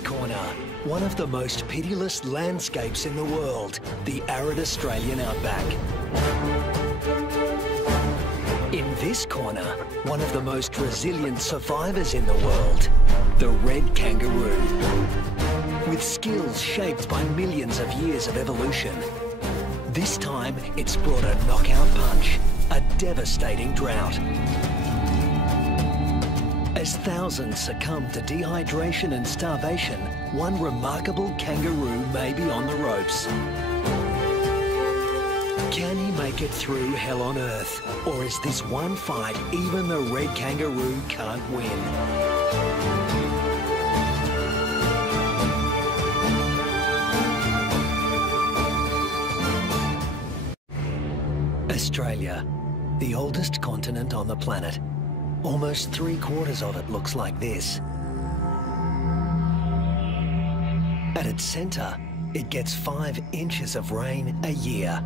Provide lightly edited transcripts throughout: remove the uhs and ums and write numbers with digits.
this corner, one of the most pitiless landscapes in the world, the arid Australian outback. In this corner, one of the most resilient survivors in the world, the red kangaroo. With skills shaped by millions of years of evolution, this time it's brought a knockout punch, a devastating drought. As thousands succumb to dehydration and starvation, one remarkable kangaroo may be on the ropes. Can he make it through hell on earth? Or is this one fight even the red kangaroo can't win? Australia, the oldest continent on the planet. Almost 3/4 of it looks like this. At its centre, it gets 5 inches of rain a year.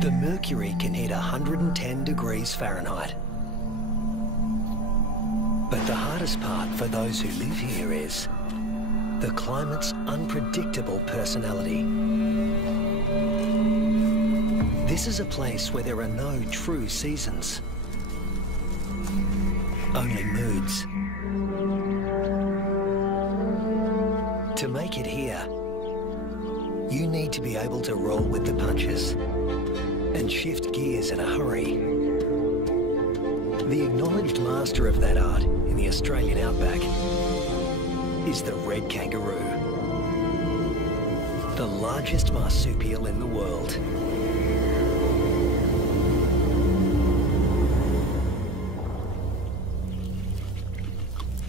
The mercury can hit 110 degrees Fahrenheit. But the hardest part for those who live here is the climate's unpredictable personality. This is a place where there are no true seasons, only moods. To make it here, you need to be able to roll with the punches and shift gears in a hurry. The acknowledged master of that art in the Australian outback is the red kangaroo, the largest marsupial in the world.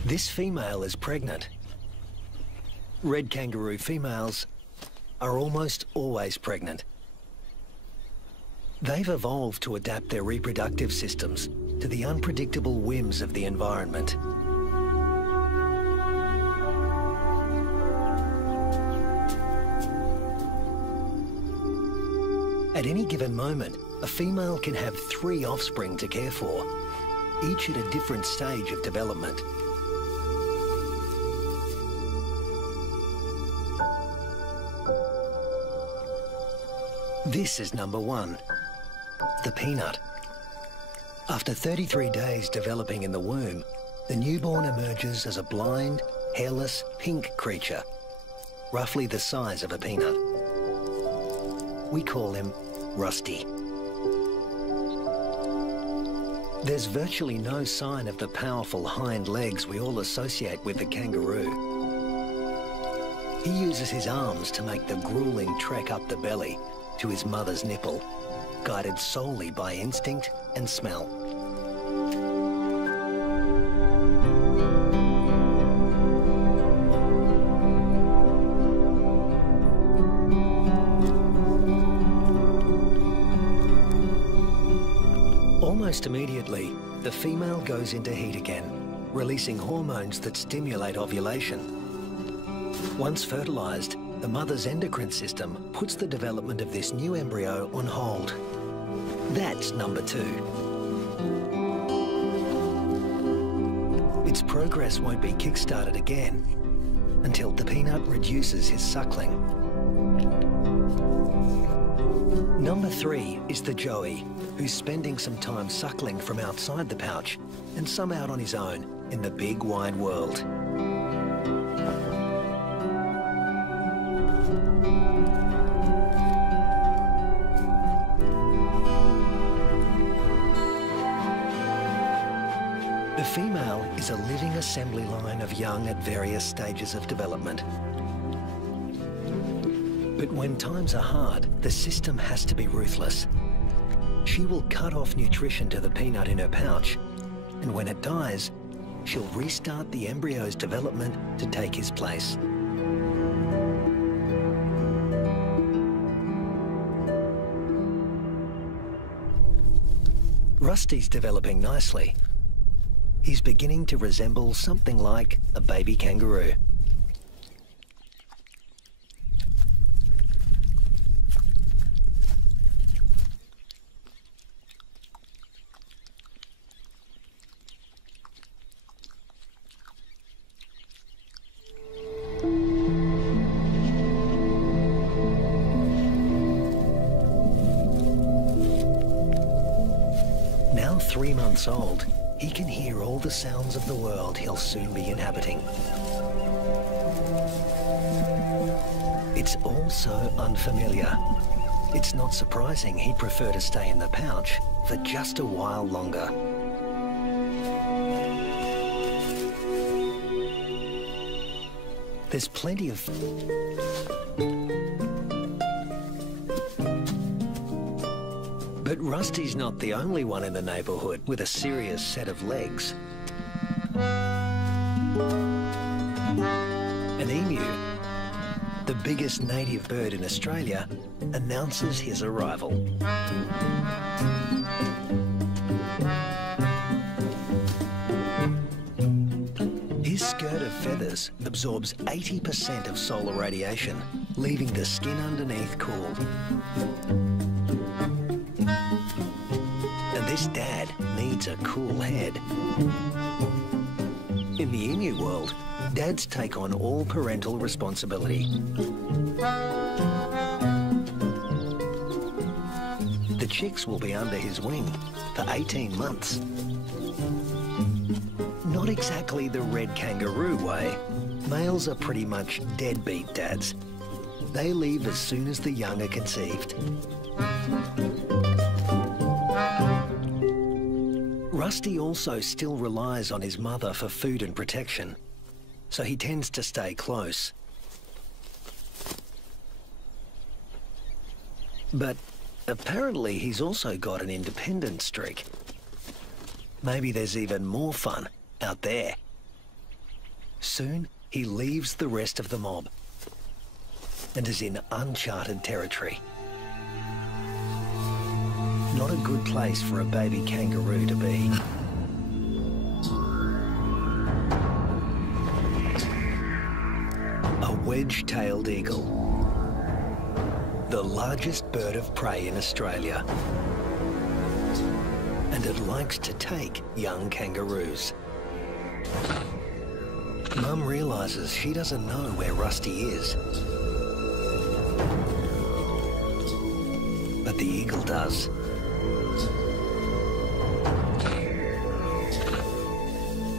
This female is pregnant. Red kangaroo females are almost always pregnant. They've evolved to adapt their reproductive systems to the unpredictable whims of the environment. At any given moment, a female can have 3 offspring to care for, each at a different stage of development. This is number 1, the peanut. After 33 days developing in the womb, the newborn emerges as a blind, hairless, pink creature, roughly the size of a peanut. We call him Rusty. There's virtually no sign of the powerful hind legs we all associate with the kangaroo. He uses his arms to make the grueling trek up the belly to his mother's nipple, guided solely by instinct and smell. Almost immediately, the female goes into heat again, releasing hormones that stimulate ovulation. Once fertilized, the mother's endocrine system puts the development of this new embryo on hold. That's number 2. Its progress won't be kick-started again until the peanut reduces his suckling. Number 3 is the joey, who's spending some time suckling from outside the pouch and some out on his own in the big wide world. The female is a living assembly line of young at various stages of development. But when times are hard, the system has to be ruthless. She will cut off nutrition to the peanut in her pouch, and when it dies, she'll restart the embryo's development to take his place. Rusty's developing nicely. He's beginning to resemble something like a baby kangaroo. Now 3 months old, he can hear all the sounds of the world he'll soon be inhabiting. It's all so unfamiliar. It's not surprising he'd prefer to stay in the pouch for just a while longer. There's plenty of... But Rusty's not the only one in the neighbourhood with a serious set of legs. An emu, the biggest native bird in Australia, announces his arrival. His skirt of feathers absorbs 80% of solar radiation, leaving the skin underneath cool. And this dad needs a cool head. In the emu world, dads take on all parental responsibility. The chicks will be under his wing for 18 months. Not exactly the red kangaroo way. Males are pretty much deadbeat dads. They leave as soon as the young are conceived. Rusty also still relies on his mother for food and protection, so he tends to stay close. But apparently he's also got an independent streak. Maybe there's even more fun out there. Soon he leaves the rest of the mob and is in uncharted territory. Not a good place for a baby kangaroo to be. A wedge-tailed eagle, the largest bird of prey in Australia. And it likes to take young kangaroos. Mum realises she doesn't know where Rusty is. But the eagle does.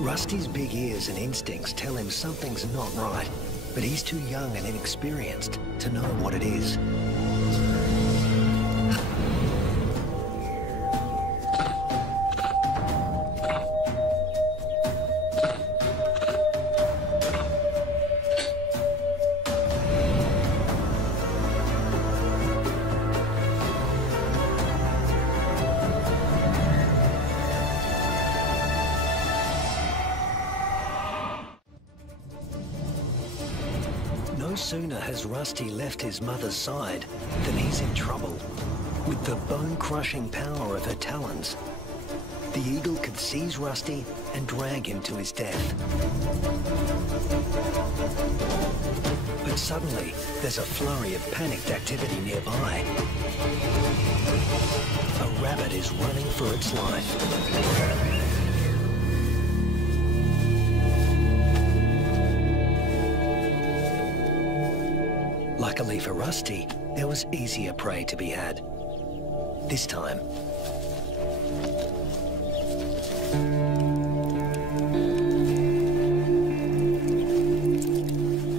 Rusty's big ears and instincts tell him something's not right, but he's too young and inexperienced to know what it is. No sooner has Rusty left his mother's side than he's in trouble. With the bone-crushing power of her talons, the eagle could seize Rusty and drag him to his death. But suddenly, there's a flurry of panicked activity nearby. A rabbit is running for its life. Luckily for Rusty, there was easier prey to be had. This time,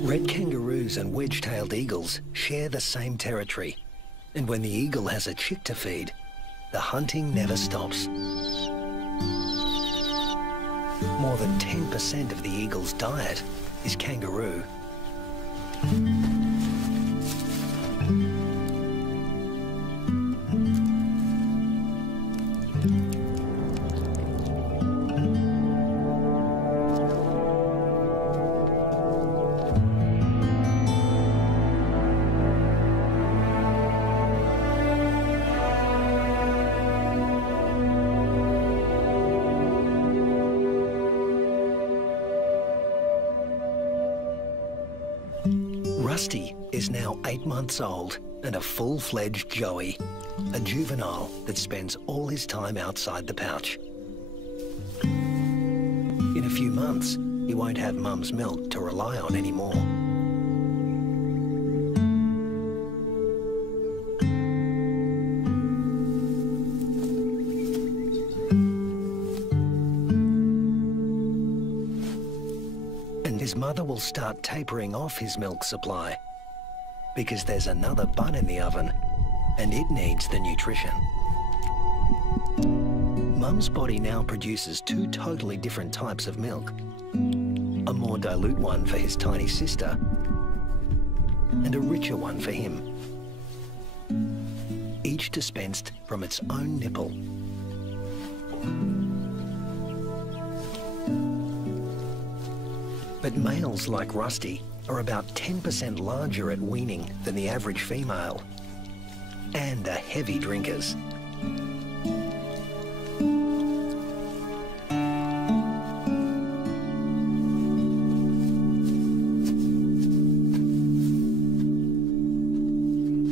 red kangaroos and wedge-tailed eagles share the same territory. And when the eagle has a chick to feed, the hunting never stops. More than 10% of the eagle's diet is kangaroo. Rusty is now 8 months old and a full-fledged joey, a juvenile that spends all his time outside the pouch. In a few months, he won't have Mum's milk to rely on anymore. brother will start tapering off his milk supply because there's another bun in the oven and it needs the nutrition. Mum's body now produces two totally different types of milk. A more dilute one for his tiny sister and a richer one for him. Each dispensed from its own nipple. But males like Rusty are about 10% larger at weaning than the average female and are heavy drinkers.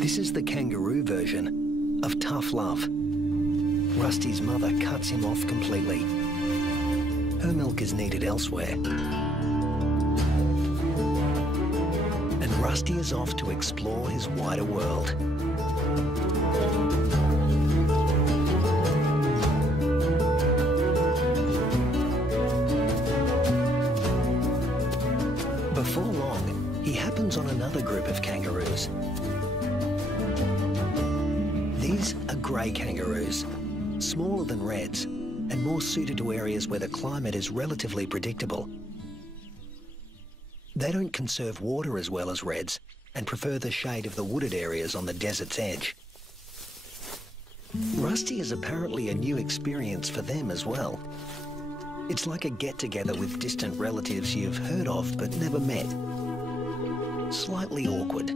This is the kangaroo version of tough love. Rusty's mother cuts him off completely. Her milk is needed elsewhere. Rusty is off to explore his wider world. Before long, he happens on another group of kangaroos. These are grey kangaroos, smaller than reds and more suited to areas where the climate is relatively predictable. They don't conserve water as well as reds and prefer the shade of the wooded areas on the desert's edge. Rusty is apparently a new experience for them as well. It's like a get-together with distant relatives you've heard of but never met. Slightly awkward.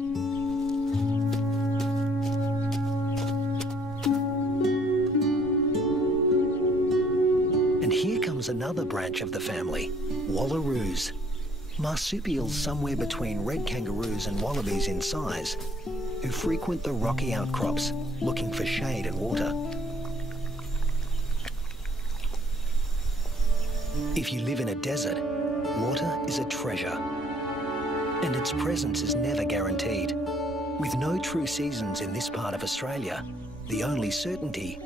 And here comes another branch of the family, wallaroos. Marsupials somewhere between red kangaroos and wallabies in size, who frequent the rocky outcrops looking for shade and water. If you live in a desert, water is a treasure, and its presence is never guaranteed. With no true seasons in this part of Australia, the only certainty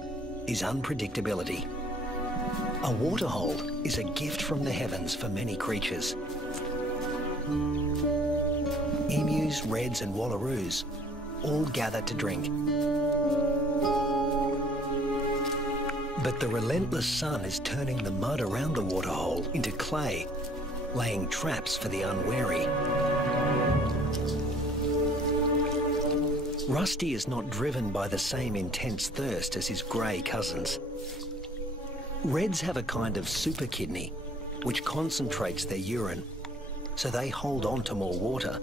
is unpredictability. A waterhole is a gift from the heavens for many creatures. Emus, reds and wallaroos all gather to drink. But the relentless sun is turning the mud around the waterhole into clay, laying traps for the unwary. Rusty is not driven by the same intense thirst as his grey cousins. Reds have a kind of super kidney, which concentrates their urine, so they hold on to more water.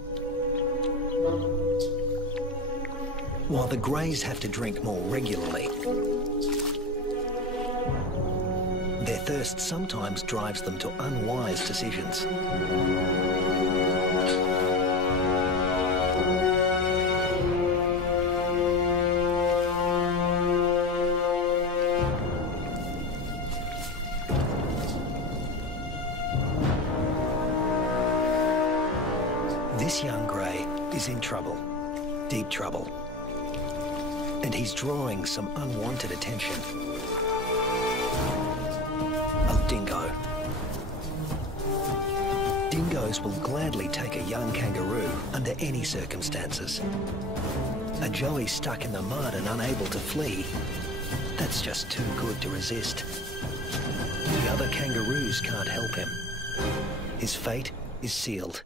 While the greys have to drink more regularly. Their thirst sometimes drives them to unwise decisions. This young grey is in trouble, deep trouble, and he's drawing some unwanted attention. A dingo. Dingoes will gladly take a young kangaroo under any circumstances. A joey stuck in the mud and unable to flee, that's just too good to resist. The other kangaroos can't help him. His fate is sealed.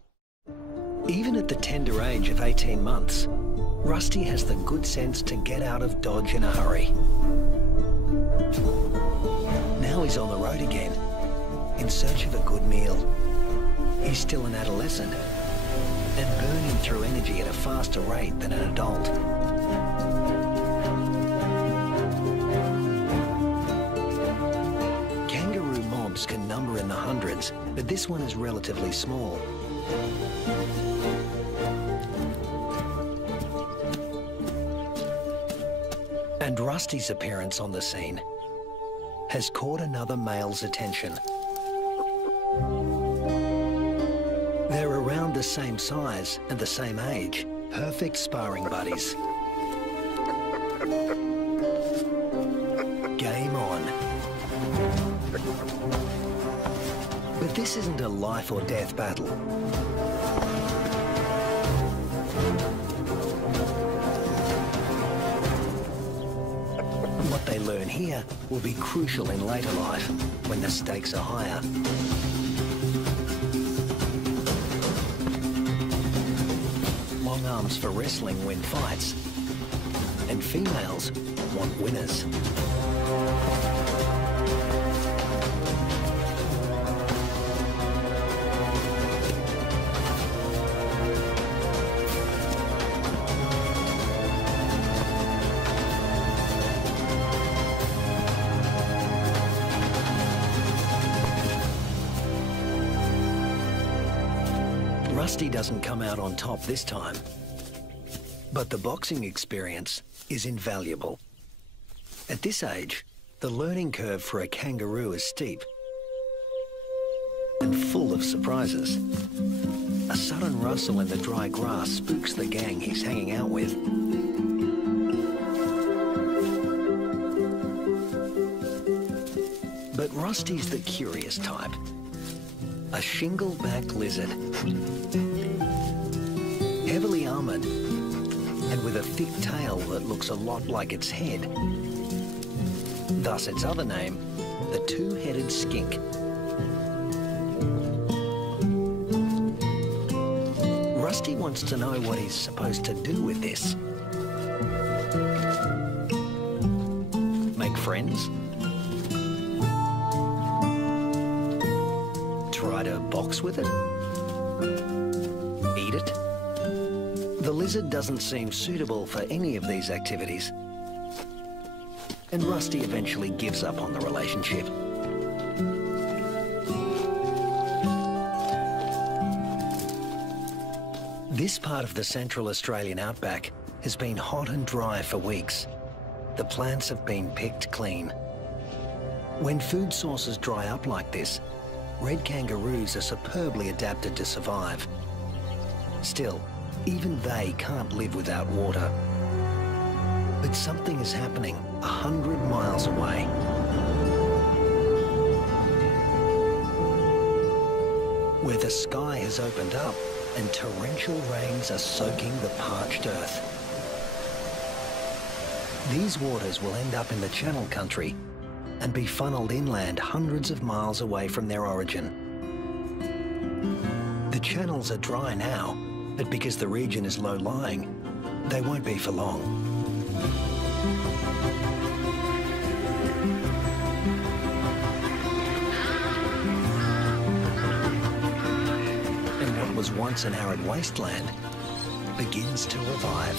Even at the tender age of 18 months, Rusty has the good sense to get out of Dodge in a hurry. Now he's on the road again, in search of a good meal. He's still an adolescent, and burning through energy at a faster rate than an adult. Kangaroo mobs can number in the hundreds, but this one is relatively small. And Rusty's appearance on the scene has caught another male's attention. They're around the same size and the same age, perfect sparring buddies. Game on. But But this isn't a life or death battle. What they learn here will be crucial in later life, when the stakes are higher. Long arms for wrestling win fights, and females want winners. Rusty doesn't come out on top this time, but the boxing experience is invaluable. At this age, the learning curve for a kangaroo is steep and full of surprises. A sudden rustle in the dry grass spooks the gang he's hanging out with. But Rusty's the curious type. A shingle-backed lizard, heavily armoured and with a thick tail that looks a lot like its head. Thus its other name, the two-headed skink. Rusty wants to know what he's supposed to do with this. Make friends? Try to box with it? Eat it? The lizard doesn't seem suitable for any of these activities. And Rusty eventually gives up on the relationship. This part of the Central Australian outback has been hot and dry for weeks. The plants have been picked clean. When food sources dry up like this, red kangaroos are superbly adapted to survive. Still, even they can't live without water. But something is happening 100 miles away. Where the sky has opened up and torrential rains are soaking the parched earth. These waters will end up in the Channel Country and be funneled inland hundreds of miles away from their origin. The channels are dry now, but because the region is low-lying, they won't be for long. And what was once an arid wasteland begins to revive.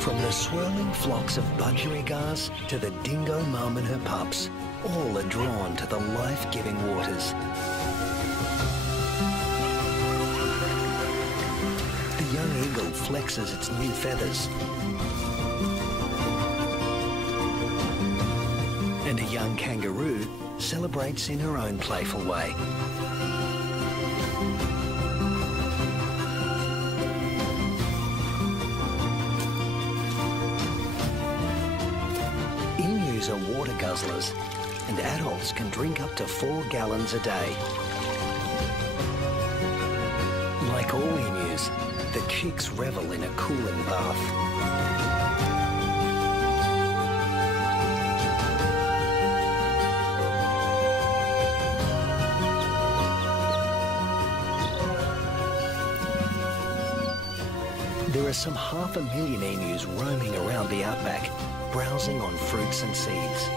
From the swirling flocks of budgerigars to the dingo mum and her pups, all are drawn to the life-giving waters. The young eagle flexes its new feathers. And a young kangaroo celebrates in her own playful way. Emus are water guzzlers, and adults can drink up to 4 gallons a day. Like all emus, the chicks revel in a cooling bath. There are some 500,000 emus roaming around the outback, browsing on fruits and seeds.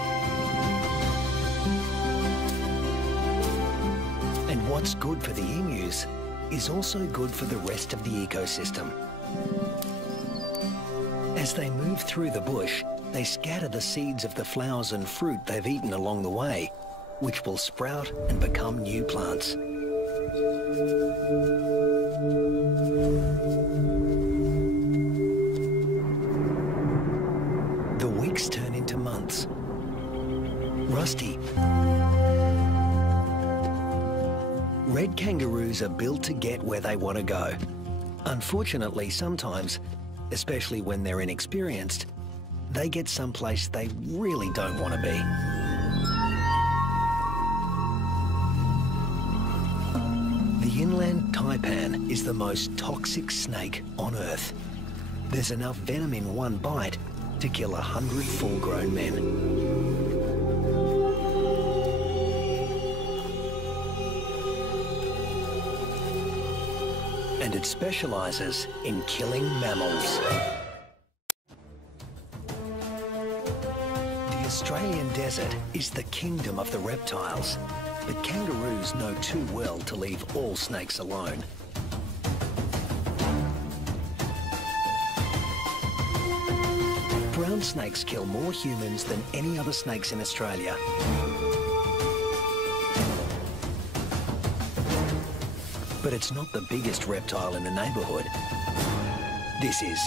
And what's good for the emus is also good for the rest of the ecosystem. As they move through the bush, they scatter the seeds of the flowers and fruit they've eaten along the way, which will sprout and become new plants. The weeks turn into months. Rusty kangaroos are built to get where they want to go. Unfortunately, sometimes, especially when they're inexperienced, they get someplace they really don't want to be. The inland taipan is the most toxic snake on Earth. There's enough venom in one bite to kill 100 full-grown men. And it specialises in killing mammals. The Australian desert is the kingdom of the reptiles, but kangaroos know too well to leave all snakes alone. Brown snakes kill more humans than any other snakes in Australia. But it's not the biggest reptile in the neighbourhood. This is.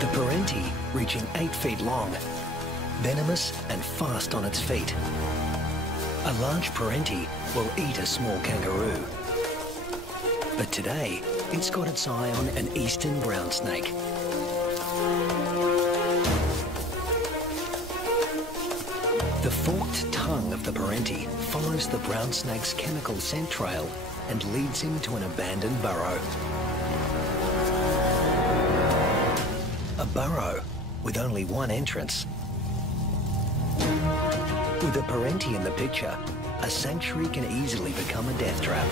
The parenti, reaching 8 feet long, venomous and fast on its feet. A large parenti will eat a small kangaroo. But today, it's got its eye on an eastern brown snake. The forked tongue of the parenti follows the brown snake's chemical scent trail and leads him to an abandoned burrow. A burrow with only one entrance. With a parenti in the picture, a sanctuary can easily become a death trap.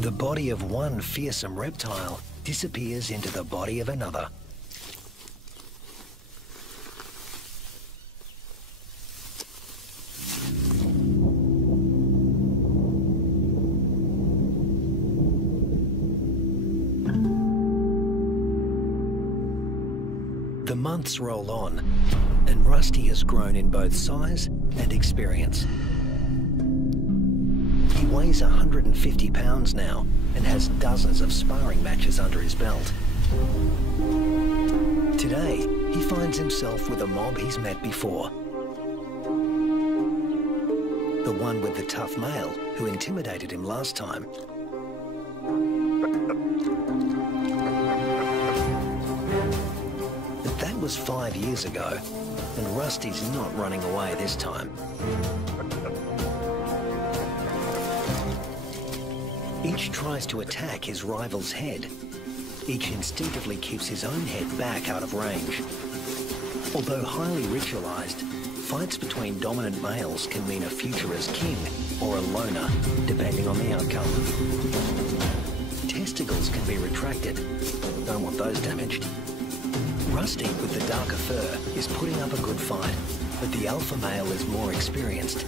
The body of one fearsome reptile disappears into the body of another. The months roll on, and Rusty has grown in both size and experience. He weighs 150 pounds now and has dozens of sparring matches under his belt. Today, he finds himself with a mob he's met before. The one with the tough male who intimidated him last time. But that was 5 years ago, and Rusty's not running away this time. Each tries to attack his rival's head. Each instinctively keeps his own head back out of range. Although highly ritualized, fights between dominant males can mean a future as king or a loner, depending on the outcome. Testicles can be retracted. Don't want those damaged. Rusty, with the darker fur, is putting up a good fight, but the alpha male is more experienced.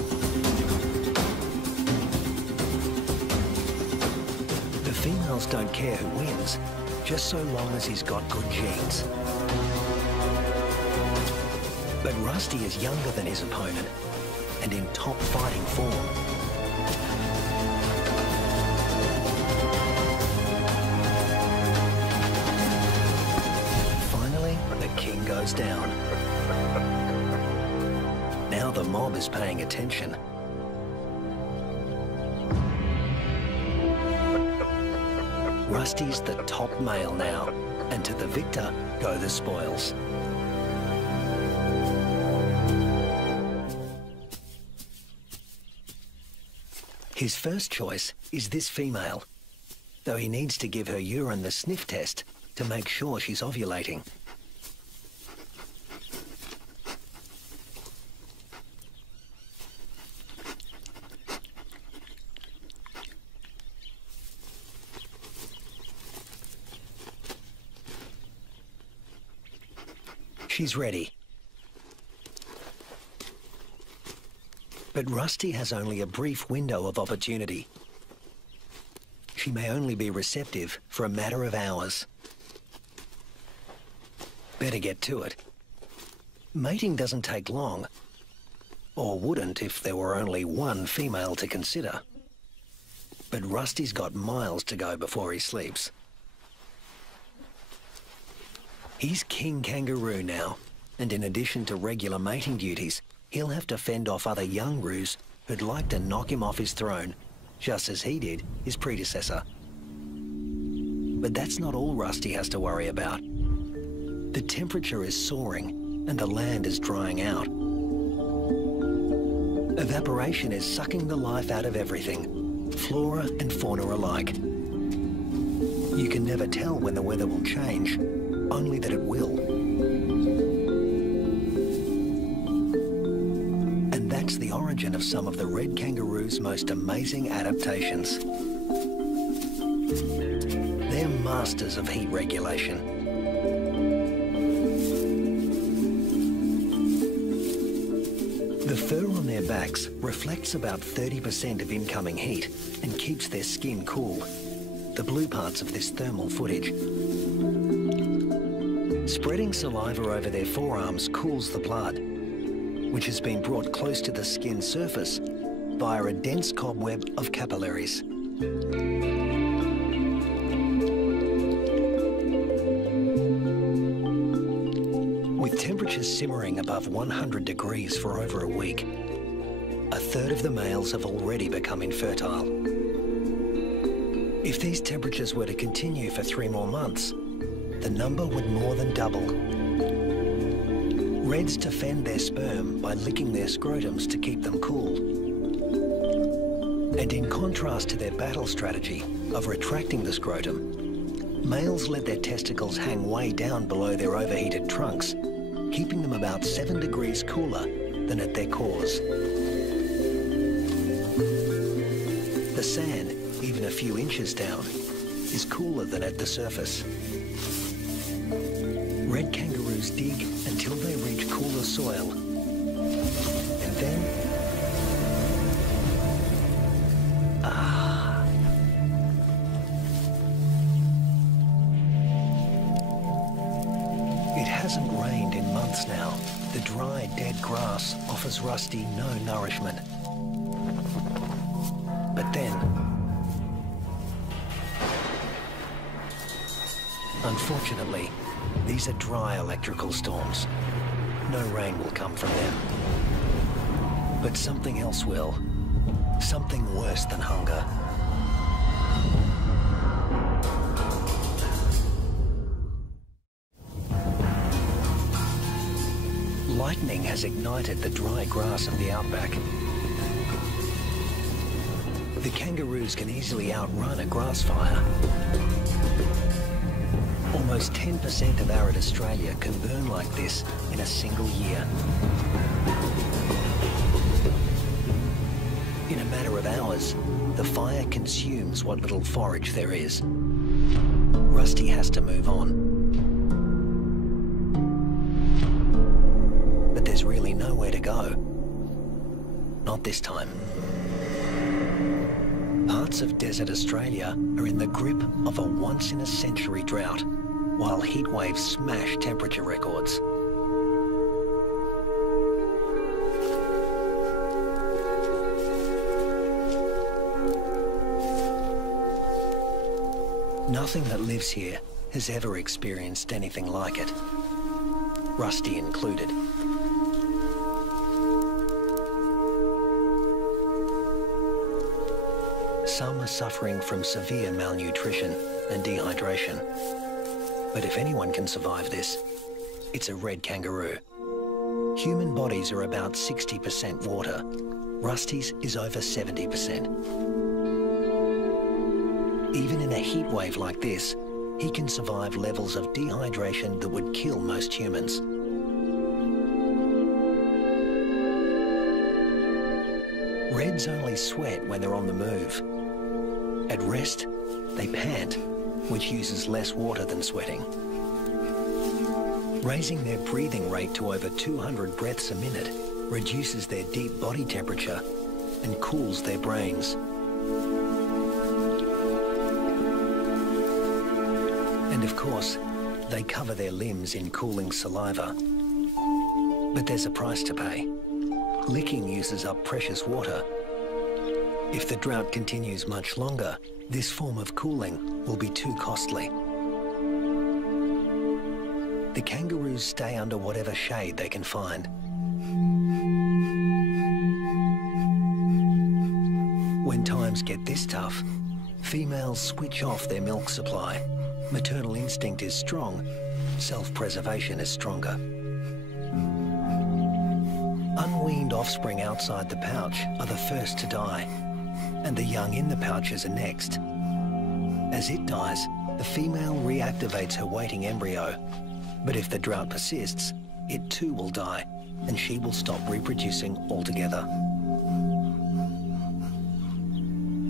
The females don't care who wins, just so long as he's got good genes. But Rusty is younger than his opponent and in top fighting form. Finally, the king goes down. Now the mob is paying attention. Rusty's the top male now, and to the victor go the spoils. His first choice is this female, though he needs to give her urine the sniff test to make sure she's ovulating. She's ready. But Rusty has only a brief window of opportunity. She may only be receptive for a matter of hours. Better get to it. Mating doesn't take long, or wouldn't if there were only one female to consider. But Rusty's got miles to go before he sleeps. He's King Kangaroo now, and in addition to regular mating duties, he'll have to fend off other young roos who'd like to knock him off his throne, just as he did his predecessor. But that's not all Rusty has to worry about. The temperature is soaring and the land is drying out. Evaporation is sucking the life out of everything, flora and fauna alike. You can never tell when the weather will change, only that it will. And that's the origin of some of the red kangaroo's most amazing adaptations. They're masters of heat regulation. The fur on their backs reflects about 30% of incoming heat and keeps their skin cool, the blue parts of this thermal footage. Spreading saliva over their forearms cools the blood, which has been brought close to the skin surface via a dense cobweb of capillaries. With temperatures simmering above 100 degrees for over a week, a third of the males have already become infertile. If these temperatures were to continue for 3 more months, the number would more than double. Reds defend their sperm by licking their scrotums to keep them cool. And in contrast to their battle strategy of retracting the scrotum, males let their testicles hang way down below their overheated trunks, keeping them about 7 degrees cooler than at their cores. The sand, even a few inches down, is cooler than at the surface. Red kangaroos dig until they reach cooler soil, and then, it hasn't rained in months now. The dry, dead grass offers Rusty no nourishment. But then, unfortunately, these are dry electrical storms. No rain will come from them. But something else will. Something worse than hunger. Lightning has ignited the dry grass of the outback. The kangaroos can easily outrun a grass fire. Almost 10% of arid Australia can burn like this in a single year. In a matter of hours, the fire consumes what little forage there is. Rusty has to move on. But there's really nowhere to go. Not this time. Parts of desert Australia are in the grip of a once-in-a-century drought, while heat waves smash temperature records. Nothing that lives here has ever experienced anything like it, Rusty included. Some are suffering from severe malnutrition and dehydration. But if anyone can survive this, it's a red kangaroo. Human bodies are about 60% water. Rusty's is over 70%. Even in a heat wave like this, he can survive levels of dehydration that would kill most humans. Reds only sweat when they're on the move. At rest, they pant, which uses less water than sweating. Raising their breathing rate to over 200 breaths a minute reduces their deep body temperature and cools their brains. And of course, they cover their limbs in cooling saliva. But there's a price to pay. Licking uses up precious water. If the drought continues much longer, this form of cooling will be too costly. The kangaroos stay under whatever shade they can find. When times get this tough, females switch off their milk supply. Maternal instinct is strong, self-preservation is stronger. Unweaned offspring outside the pouch are the first to die, and the young in the pouches are next. As it dies, the female reactivates her waiting embryo, but if the drought persists, it too will die, and she will stop reproducing altogether.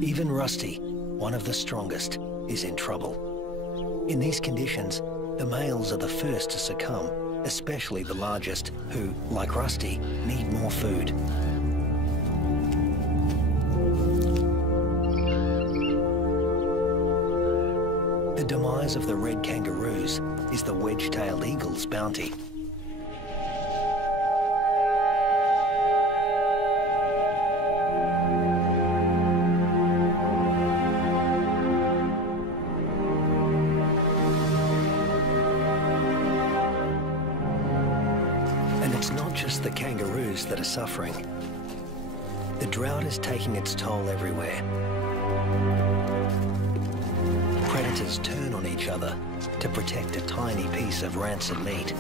Even Rusty, one of the strongest, is in trouble. In these conditions, the males are the first to succumb, especially the largest, who, like Rusty, need more food. The demise of the red kangaroos is the wedge-tailed eagle's bounty. And it's not just the kangaroos that are suffering. The drought is taking its toll everywhere. Predators turn on each other to protect a tiny piece of rancid meat.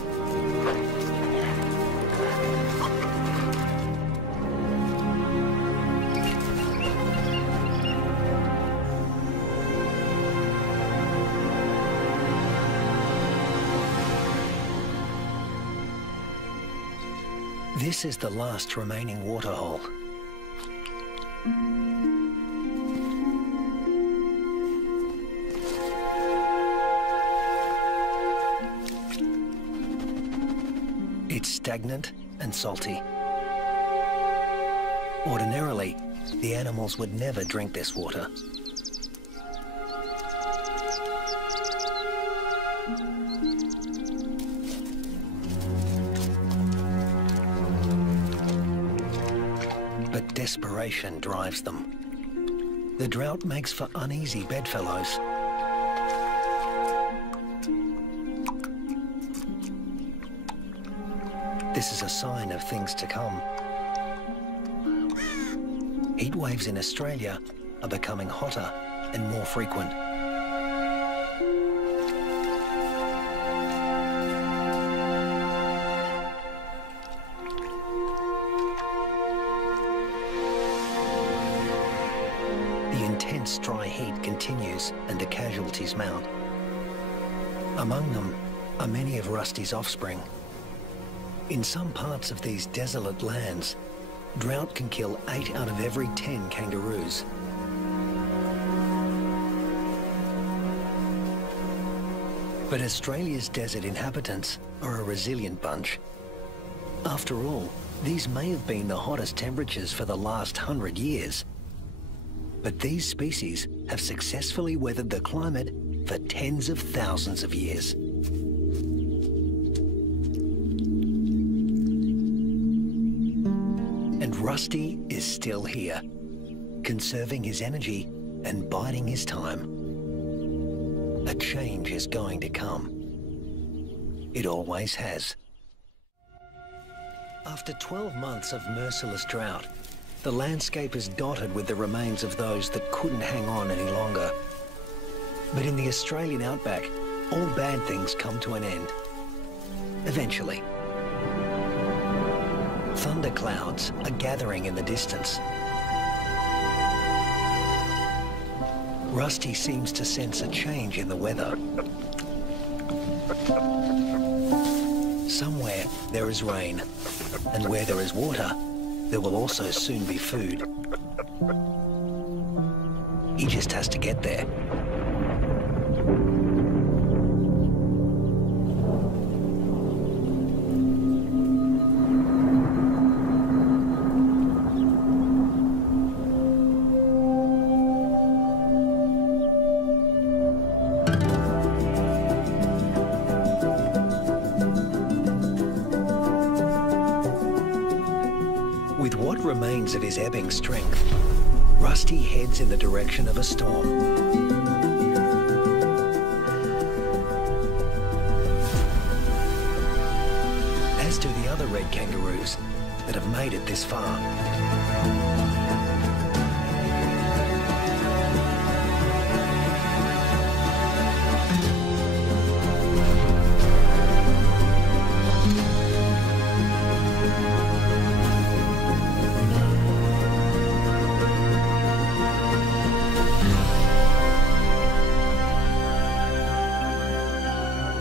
This is the last remaining waterhole. It's stagnant and salty. Ordinarily, the animals would never drink this water. But desperation drives them. The drought makes for uneasy bedfellows. This is a sign of things to come. Heat waves in Australia are becoming hotter and more frequent. The intense dry heat continues and the casualties mount. Among them are many of Rusty's offspring. In some parts of these desolate lands, drought can kill 8 out of every 10 kangaroos. But Australia's desert inhabitants are a resilient bunch. After all, these may have been the hottest temperatures for the last 100 years. But these species have successfully weathered the climate for tens of thousands of years. And Rusty is still here, conserving his energy and biding his time. A change is going to come. It always has. After 12 months of merciless drought, the landscape is dotted with the remains of those that couldn't hang on any longer. But in the Australian outback, all bad things come to an end. Eventually. Thunderclouds are gathering in the distance. Rusty seems to sense a change in the weather. Somewhere there is rain, and where there is water, there will also soon be food. He just has to get there. With what remains of his ebbing strength, Rusty heads in the direction of a storm. other red kangaroos that have made it this far.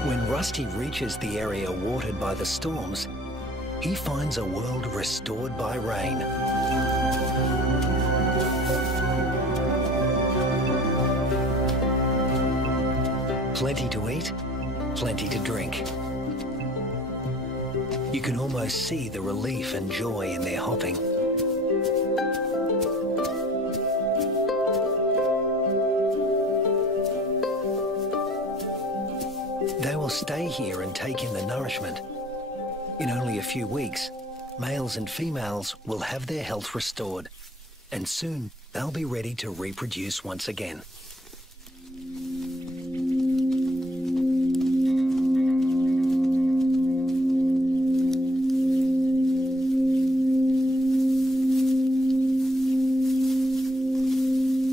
When Rusty reaches the area watered by the storms, he finds a world restored by rain. Plenty to eat, plenty to drink. You can almost see the relief and joy in their hopping. They will stay here and take in the nourishment. In only a few weeks, males and females will have their health restored, and soon they'll be ready to reproduce once again.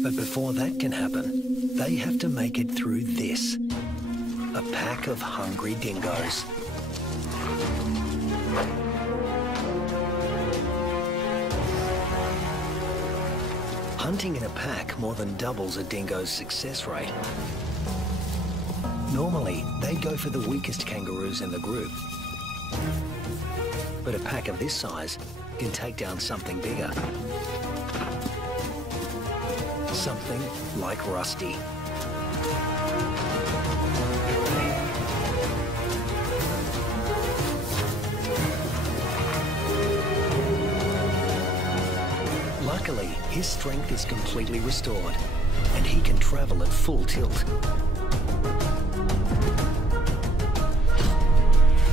But before that can happen, they have to make it through this. A pack of hungry dingoes. Hunting in a pack more than doubles a dingo's success rate. Normally, they'd go for the weakest kangaroos in the group. But a pack of this size can take down something bigger. Something like Rusty. Luckily, his strength is completely restored, and he can travel at full tilt.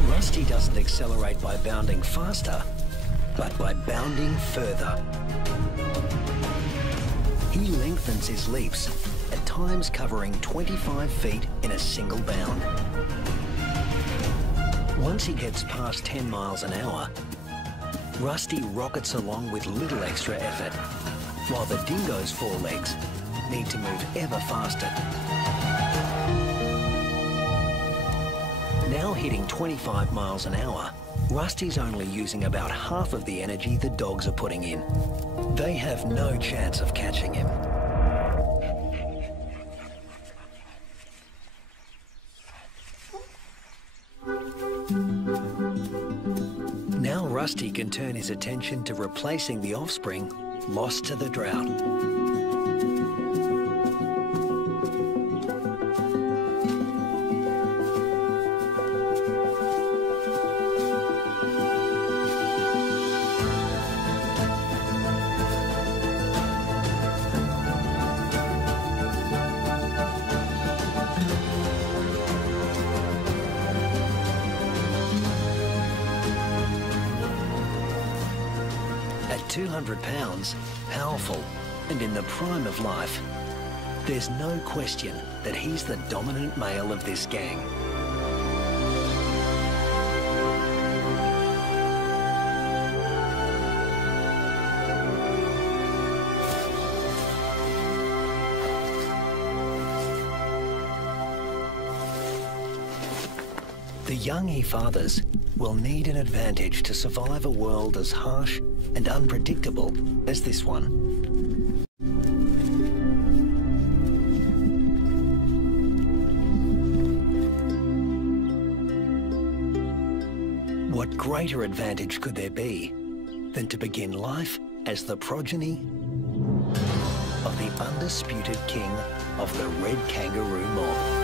Rusty doesn't accelerate by bounding faster, but by bounding further. He lengthens his leaps, at times covering 25 feet in a single bound. Once he gets past 10 miles an hour, Rusty rockets along with little extra effort, while the dingo's forelegs need to move ever faster. Now hitting 25 miles an hour, Rusty's only using about half of the energy the dogs are putting in. They have no chance of catching him. Now Rusty can turn his attention to replacing the offspring lost to the drought. At 200 pounds, powerful, and in the prime of life, there's no question that he's the dominant male of this gang. The young he-fathers will need an advantage to survive a world as harsh and unpredictable as this one. What greater advantage could there be than to begin life as the progeny of the undisputed king of the red kangaroo mob?